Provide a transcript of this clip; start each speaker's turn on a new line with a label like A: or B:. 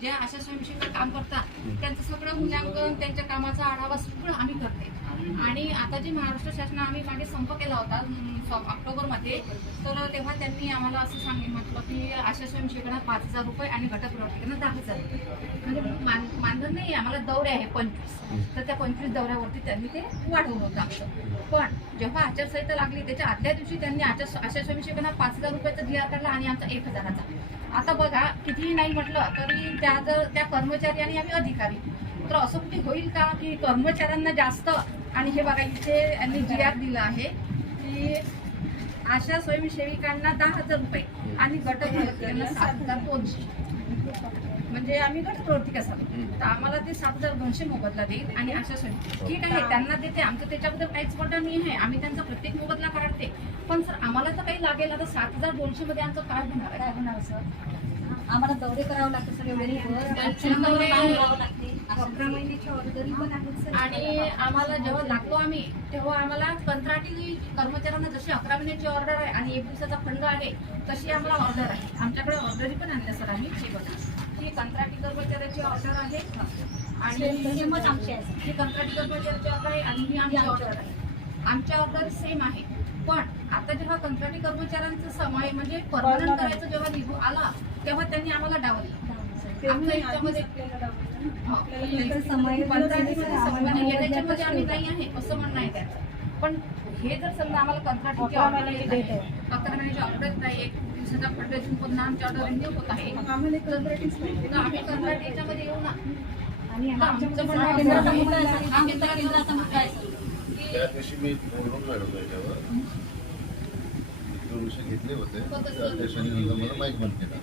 A: ज्या अशा स्वयंसेवक काम करतात त्यांचं सगळं मूल्यांकन त्यांच्या कामाचा आढावा सगळं आम्ही करते आणि आता जे महाराष्ट्र शासना आम्ही मागे संप केला होता ऑक्टोबरमध्ये तर तेव्हा त्यांनी आम्हाला असं सांगितलं म्हटलं की आशा स्वयंसेवकांना पाच हजार रुपये आणि घटक प्रवर्तकांना दहा हजार रुपये. म्हणजे मान मानधन नाही आम्हाला दौरे आहे पंचवीस. तर त्या पंचवीस दौऱ्यावरती त्यांनी ते वाढवलं होतं आमचं. पण जेव्हा आचारसंहिता लागली त्याच्या आदल्या दिवशी त्यांनी आचार आशा स्वयंसेवकांना पाच हजार रुपयाचा जी आर काढला आणि आमचा एक हजाराचा. आता बघा कितीही नाही म्हटलं तरी त्या जर त्या कर्मचारी आणि आम्ही अधिकारी. तर असं कुठे होईल का की कर्मचाऱ्यांना जास्त? आणि हे बघा इथे यांनी जी आर दिलं आहे की आशा स्वयंसेविकांना दहा हजार रुपये आणि गट प्रवर्तकांना सात हजार दोनशे. म्हणजे आम्ही गट प्रवर्तिका झालो तर आम्हाला ते सात हजार दोनशे मोबदला देईल आणि अशा स्वयं ठीक आहे त्यांना देते आमचं त्याच्याबद्दल काहीच पडलं नाही आहे. आम्ही त्यांचा प्रत्येक मोबदला काढते. पण सर आम्हाला तर काही लागेल. आता सात हजार दोनशे मध्ये आमचं काय होणार
B: काय होणार सर? आम्हाला दौरे करावं लागतं सर. एवढे
A: दौरे-
B: करावं लागते. अकरा महिन्याची ऑर्डरी पण आहेत सर.
A: आणि आम्हाला जेव्हा लागतो आम्ही तेव्हा आम्हाला कंत्राटी कर्मचाऱ्यांना जशी अकरा महिन्याची ऑर्डर आहे आणि एक दिवसाचा फंड आहे तशी आम्हाला ऑर्डर आहे. आमच्याकडे ऑर्डरी पण आणल्या सर आम्ही हे बघा ही कंत्राटी कर्मचाऱ्याची ऑर्डर आहे. आणि
B: आमची आहे.
A: ही कंत्राटी कर्मचाऱ्याची ऑर्डर आहे आणि ही आमची ऑर्डर आहे. आमच्या ऑर्डर सेम आहे. पण आता जेव्हा कंत्राटी कर्मचाऱ्यांचा समय म्हणजे परमनंट करायचं जेव्हा निघू आला तेव्हा त्यांनी आम्हाला डावललं. हो. आम्ही नाही आहे. असं म्हणणं आहे त्यांचं. पण हे जर समजा आम्हाला कंत्राटीची ऑर्डर. अकरा महिन्याची आहे एक दिवसाचा फंड देऊन पुन्हा आमची ऑर्डर रिन्यू होत आहे. आम्ही कंत्राटी याच्यामध्ये येऊ ना.
B: आणि
A: आमचं.
C: त्या दिवशी मी याच्यावर. दोन विषय घेतले होते. त्या मला बंद केला.